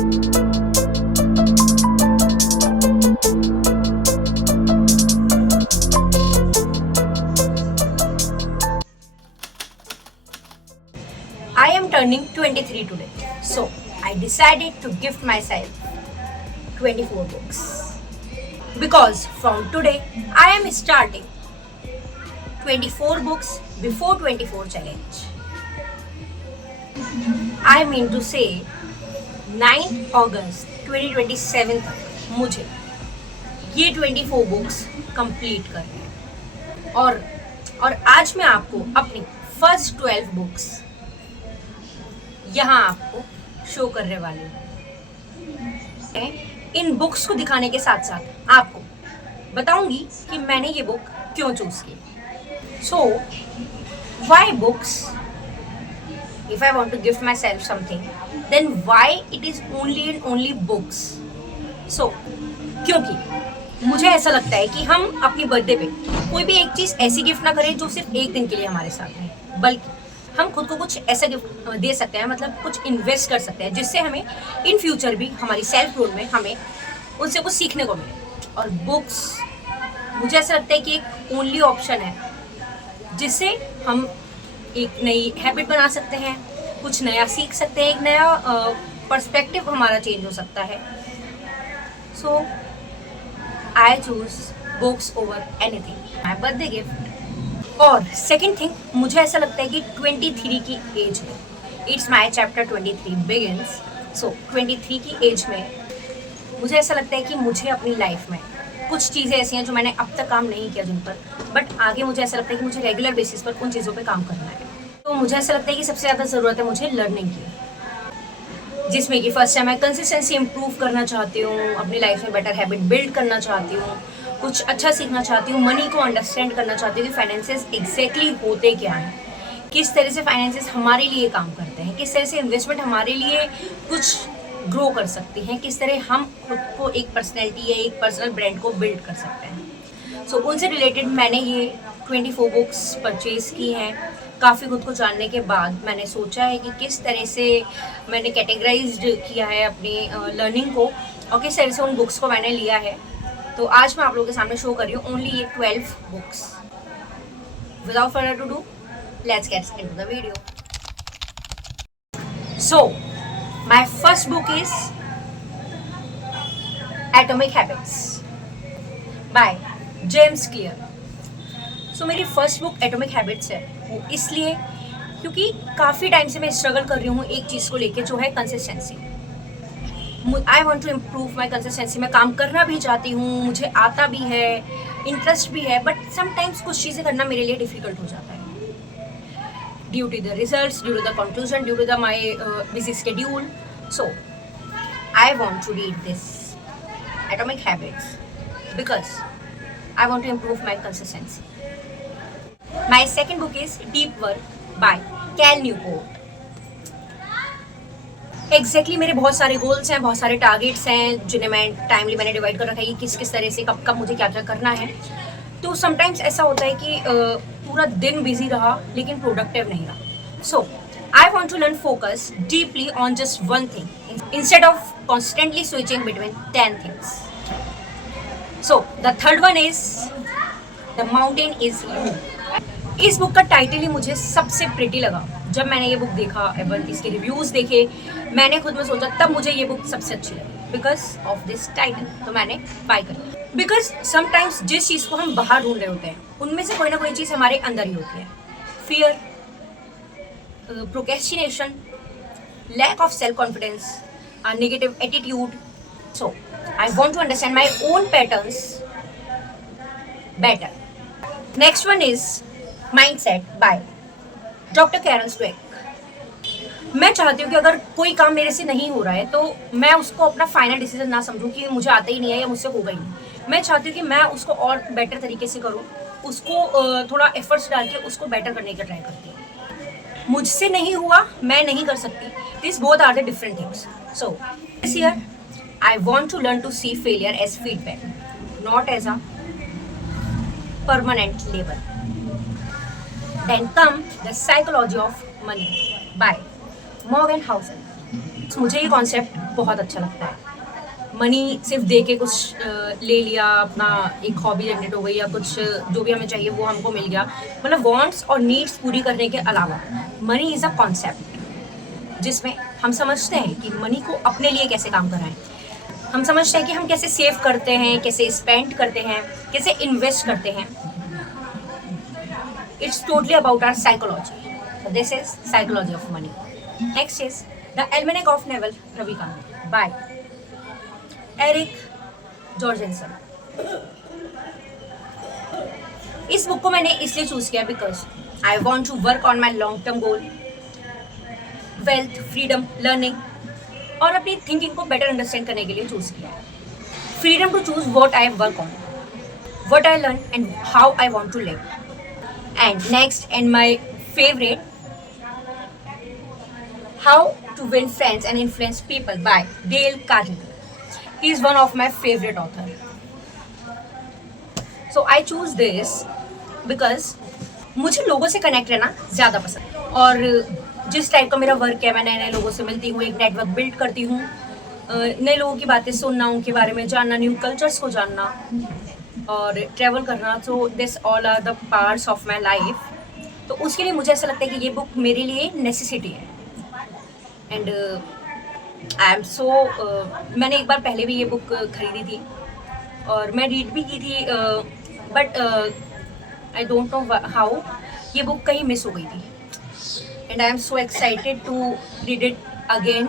I am turning 23 today, so I decided to gift myself 24 books. Because from today, I am starting 24 books before 24 challenge. I mean to say 9 अगस्त 2027 तक मुझे ये 24 books complete करनी है और आज मैं आपको अपनी फर्स्ट 12 बुक्स यहाँ आपको शो करने वाली हूँ। इन बुक्स को दिखाने के साथ साथ आपको बताऊंगी कि मैंने ये बुक क्यों चूज की। So why books? If I want to gift myself something, then why it is only and only books? So, क्योंकि मुझे ऐसा लगता है कि हम अपनी बर्थडे पे कोई भी एक चीज़ ऐसी गिफ्ट ना करें जो सिर्फ एक दिन के लिए हमारे साथ है, बल्कि हम खुद को कुछ ऐसा गिफ्ट दे सकते हैं, मतलब कुछ इन्वेस्ट कर सकते हैं जिससे हमें इन फ्यूचर भी हमारी सेल्फ ग्रोथ में हमें उनसे कुछ सीखने को मिले। और बुक्स मुझे ऐसा लगता है कि एक ओनली ऑप्शन है जिससे हम एक नई हैबिट बना सकते हैं, कुछ नया सीख सकते हैं, एक नया पर्सपेक्टिव हमारा चेंज हो सकता है। So I choose books over anything, my birthday gift. और सेकेंड थिंग, मुझे ऐसा लगता है कि 23 की एज में, it's my chapter 23 begins. So 23 की एज में मुझे ऐसा लगता है कि मुझे अपनी लाइफ में कुछ चीज़ें ऐसी हैं जो मैंने अब तक काम नहीं किया जिन पर, बट आगे मुझे ऐसा लगता है कि मुझे रेगुलर बेसिस पर उन चीज़ों पे काम करना है। तो मुझे ऐसा लगता है कि सबसे ज़्यादा ज़रूरत है मुझे लर्निंग की, जिसमें कि फर्स्ट टाइम मैं कंसिस्टेंसी इम्प्रूव करना चाहती हूँ, अपनी लाइफ में बेटर हैबिट बिल्ड करना चाहती हूँ, कुछ अच्छा सीखना चाहती हूँ, मनी को अंडरस्टैंड करना चाहती हूँ कि फाइनेंसेस एग्जैक्टली होते क्या हैं, किस तरह से फाइनेंसेस हमारे लिए काम करते हैं, किस तरह से इन्वेस्टमेंट हमारे लिए कुछ ग्रो कर सकती हैं, किस तरह हम खुद को एक पर्सनैलिटी या एक पर्सनल ब्रांड को बिल्ड कर सकते हैं। सो उनसे रिलेटेड मैंने ये 24 बुक्स परचेज़ की हैं। काफ़ी खुद को जानने के बाद मैंने सोचा है कि किस तरह से मैंने कैटेगराइज्ड किया है अपनी लर्निंग को और किस तरह से उन बुक्स को मैंने लिया है। तो आज मैं आप लोगों के सामने शो कर रही हूँ ओनली ये 12 books. Without further to do, let's get into the video. So my first book is Atomic Habits by James Clear। So मेरी फर्स्ट बुक एटॉमिक हैबिट्स है, वो इसलिए क्योंकि काफ़ी टाइम से मैं स्ट्रगल कर रही हूँ एक चीज़ को लेके, जो है consistency. I want to improve my consistency. मैं काम करना भी चाहती हूँ, मुझे आता भी है, इंटरेस्ट भी है, बट समटाइम्स कुछ चीज़ें करना मेरे लिए डिफ़िकल्ट हो जाता है due to the results, due to the conclusion, due to my busy schedule. So I want to read this Atomic Habits because I want to improve my consistency. My second book is Deep Work by Cal Newport। Exactly मेरे बहुत सारे goals हैं, बहुत सारे targets हैं जिन्हें मैं timely मैंने डिवाइड कर रखा है कि किस किस तरह से कब कब मुझे क्या क्या करना है। तो समटाइम्स ऐसा होता है कि पूरा दिन बिजी रहा लेकिन प्रोडक्टिव नहीं रहा। So I want to learn focus deeply on just one thing instead of constantly switching between 10 things. So the third one is the mountain is you. इस बुक का टाइटल ही मुझे सबसे प्रिटी लगा। जब मैंने ये बुक देखा एवं इसके रिव्यूज़ देखे, मैंने खुद में सोचा, तब मुझे ये बुक सबसे अच्छी लगी बिकॉज ऑफ दिस टाइटल। तो मैंने बाय करी बिकॉज समटाइम्स जिस चीज़ को हम बाहर ढूंढ रहे होते हैं उनमें से कोई ना कोई चीज़ हमारे अंदर ही होती है। Fear, procrastination, lack of self confidence, negative attitude. So I want to understand my own patterns better. Next one is mindset by doctor Carol Dweck. मैं चाहती हूँ कि अगर कोई काम मेरे से नहीं हो रहा है तो मैं उसको अपना फाइनल डिसीजन ना समझूं कि मुझे आता ही नहीं है या मुझसे होगा ही नहीं। मैं चाहती हूँ कि मैं उसको और बेटर तरीके से करूँ, उसको थोड़ा एफर्ट्स डाल के उसको बेटर करने का ट्राई करती हूँ। मुझसे नहीं हुआ, मैं नहीं कर सकती, this both are the different things. So this year I want to learn to see failure as feedback, not as a permanent label. Then come the psychology of money by Morgan Housel. मुझे ये concept बहुत अच्छा लगता है। Money सिर्फ दे के कुछ ले लिया, अपना एक हॉबी जनरेट हो गई या कुछ जो भी हमें चाहिए वो हमको मिल गया, मतलब वांट्स और नीड्स पूरी करने के अलावा मनी इज़ अ कॉन्सेप्ट जिसमें हम समझते हैं कि मनी को अपने लिए कैसे काम कराएं। हम समझते हैं कि हम कैसे सेव करते हैं, कैसे स्पेंड करते हैं, कैसे इन्वेस्ट करते हैं। It's totally about our psychology. This is psychology of money. Next is the almanack of Naval Ravikant by Eric Jorgenson. इस बुक को मैंने इसलिए चूज किया because I want to work on my long term goal, wealth, freedom, learning और अपनी thinking को better understand करने के लिए चूज किया है। Freedom to choose what I work on, what I learn and how I want to live. And next and my favourite, how to win friends and influence people by Dale Carnegie. He is one of my favorite author. So I choose this because मुझे लोगों से connect रहना ज़्यादा पसंद है और जिस type का मेरा वर्क है, मैं नए नए लोगों से मिलती हूँ, एक नेटवर्क बिल्ड करती हूँ, नए लोगों की बातें सुनना, उनके बारे में जानना, न्यू कल्चर्स को जानना और ट्रैवल करना। So this all are the parts of my life. तो उसके लिए मुझे ऐसा लगता है कि ये बुक मेरे लिए नेसेसिटी है। एंड आई एम सो मैंने एक बार पहले भी ये बुक खरीदी थी और मैं रीड भी की थी, but I don't know how ये बुक कहीं मिस हो गई थी। And I am so excited to read it again,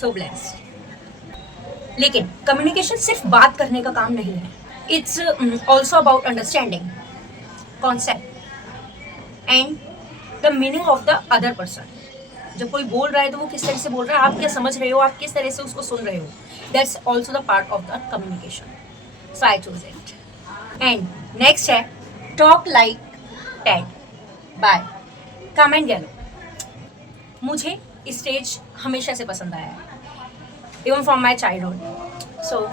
so blessed. लेकिन कम्युनिकेशन सिर्फ बात करने का काम नहीं है, it's also about understanding concept and the meaning of the other person. जब कोई बोल रहा है तो वो किस तरह से बोल रहा है, आप क्या समझ रहे हो, आप किस तरह से उसको सुन रहे हो, that's also the part of the communication. So I choose it. And next है talk like TED by Carmine Gallo. मुझे स्टेज हमेशा से पसंद आया है, even from my childhood. So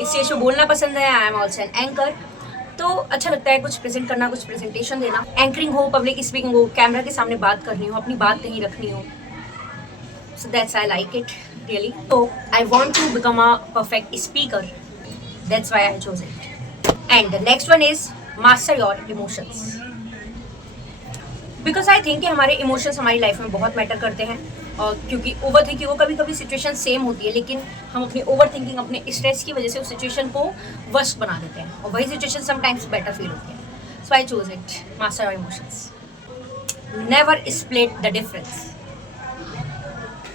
stage पे बोलना पसंद है। I am also an anchor, तो अच्छा लगता है कुछ प्रेजेंट करना, कुछ प्रेजेंटेशन देना, एंकरिंग हो, पब्लिक स्पीकिंग हो, कैमरा के सामने बात करनी हो, अपनी बात कहीं रखनी हो। So that's I like it really. तो I want to become a perfect speaker, that's why I chose it. And the next one is master your emotions, because I think कि हमारे इमोशंस हमारी लाइफ में बहुत matter करते हैं। और क्योंकि ओवर थिंकिंग को कभी कभी सिचुएशन सेम होती है, लेकिन हम अपनी ओवर थिंकिंग, अपने स्ट्रेस की वजह से उस सिचुएशन को वर्स्ट बना देते हैं और वही सिचुएशन समटाइम्स बेटर फील होती है। So I choose it, master your emotions. Never split the difference.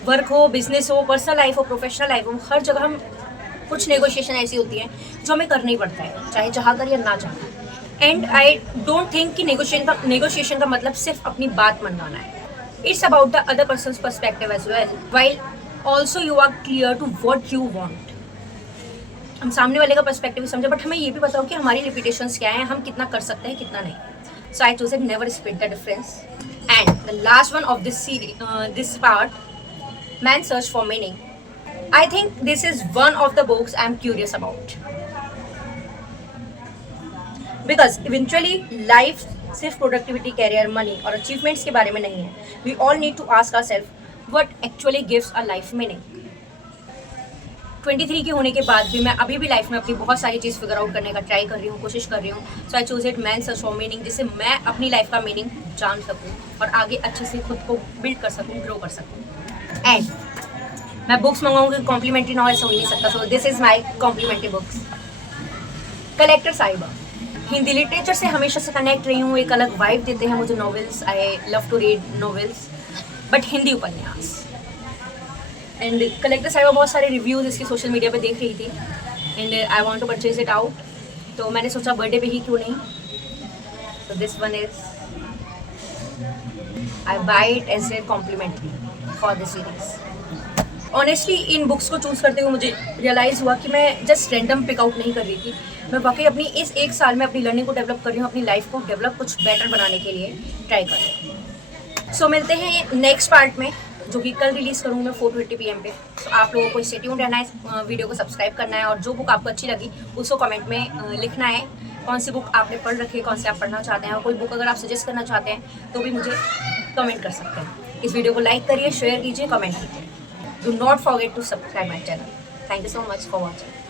Work हो, बिजनेस हो, पर्सनल लाइफ हो, प्रोफेशनल लाइफ हो, हर जगह हम कुछ नेगोशिएशन ऐसी होती है जो हमें करना ही पड़ता है, चाहे चाह कर या ना चाह। एंड आई डोंट थिंक कि नेगोशिएशन का मतलब सिर्फ अपनी बात मनवाना है। It's about the other person's perspective as well, while also you are clear to what you want. हम सामने वाले का पर्सपेक्टिव भी समझे, बट हमें ये भी पता हो कि हमारी लिमिटेशंस क्या हैं, हम कितना कर सकते हैं, कितना नहीं। So I chose it, never split the difference. And the last one of this series, this part, Man Search for Meaning. I think this is one of the books I'm curious about. Because eventually life सिर्फ productivity, career, money और achievements के बारे में नहीं है। We all need to ask ourselves what actually gives a life meaning. 23 की होने के बाद भी मैं अभी भी लाइफ में अपनी बहुत सारी चीज़ फिगर आउट करने का ट्राई कर रही हूँ, कोशिश कर रही हूँ। So I choose it, man search for meaning, जिससे मैं अपनी लाइफ का मीनिंग जान सकूँ और आगे अच्छे से खुद को बिल्ड कर सकूँ, ग्रो कर सकूँ। एंड मैं बुक्स मंगाऊंगी, कॉम्प्लीमेंट्री ना ऐसा हो ही नहीं सकता। So this is my complimentary books. Collector साहिबा, हिंदी लिटरेचर से हमेशा से कनेक्ट रही हूँ, एक अलग वाइब देते हैं मुझे novels. I love to read novels, but Hindi उपन्यास। एंड कलेक्टर साहिबा बहुत सारे रिव्यूज़ इसके सोशल मीडिया पे देख रही थी and I want to purchase it out, तो मैंने सोचा बर्थडे पे ही क्यों नहीं। So this one is, I buy it as a complimentary for the series. Honestly इन बुक्स को चूज़ करते हुए मुझे रियलाइज़ हुआ कि मैं जस्ट रैंडम पिक आउट नहीं कर रही थी, मैं वाकई अपनी इस एक साल में अपनी लर्निंग को डेवलप कर रही हूँ, अपनी लाइफ को डेवलप कुछ बेटर बनाने के लिए ट्राई कर रही हूँ। सो मिलते हैं नेक्स्ट पार्ट में, जो कि कल रिलीज़ करूँगी मैं 4:20 PM पे। तो आप लोगों को स्टे ट्यून्ड रहना है, वीडियो को सब्सक्राइब करना है और जो बुक आपको अच्छी लगी उसको कमेंट में लिखना है, कौन सी बुक आपने पढ़ रखी है, कौन सी आप पढ़ना चाहते हैं, और कोई बुक अगर आप सजेस्ट करना चाहते हैं तो भी मुझे कमेंट कर सकते हैं। इस वीडियो को लाइक करिए, शेयर कीजिए, कमेंट कीजिए। Do not forget to subscribe my channel. Thank you so much for watching.